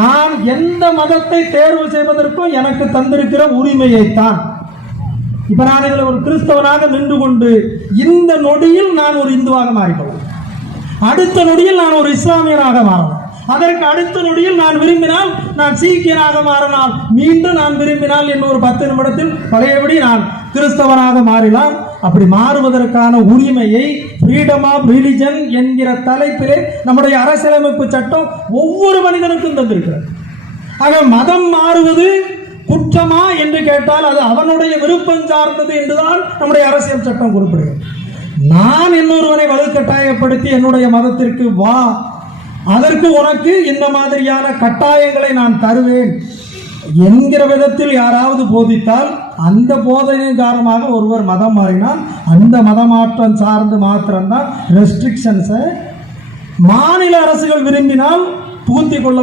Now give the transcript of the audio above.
நான் எந்த மதத்தை தேர்வு செய்வதற்கும் எனக்கு தந்திருக்கிற உரிமையைத்தான். இப்ப நான் இதுல ஒரு கிறிஸ்தவனாக நின்று கொண்டு இந்த நொடியில் நான் ஒரு இந்துவாக மாறிக்கொள்வேன், அடுத்த நொடியில் நான் ஒரு இஸ்லாமியராக மாறலாம், அதற்கு அடுத்த நொடியில் நான் விரும்பினால் நான் சீக்கியராக மாறினால், மீண்டும் நான் விரும்பினால் இன்னும் ஒரு 10 நிமிடத்தில் பழையபடி நான் கிறிஸ்தவனாக மாறலாம். அப்படி மாறுவதற்கான உரிமையை ஃப்ரீடம் ஆஃப் ரிலிஜன் என்கிற தலைப்பிலே நம்முடைய அரசியலமைப்பு சட்டம் ஒவ்வொரு மனிதனுக்கும் தந்திருக்கிறது. ஆக மதம் மாறுவது குற்றமா என்று கேட்டால் அது அவனுடைய விருப்பம் சார்ந்தது என்றுதான் நம்முடைய அரசியல் சட்டம் குறிப்பிடுகிறது. நான் இன்னொருவனை வலுக்கட்டாயப்படுத்தி என்னுடைய மதத்திற்கு வா, அதற்கு உனக்கு இந்த மாதிரியான கட்டாயங்களை நான் தருவேன் என்கிற விதத்தில் யாராவது போதித்தால், அந்த போதனையின் காரணமாக ஒருவர் மதம் மாறினால் அந்த மதமாற்றம் சார்ந்து மாத்திரம்தான் ரெஸ்ட்ரிக்ஷன்ஸை மாநில அரசுகள் விரும்பினால் புகுத்திக் கொள்ள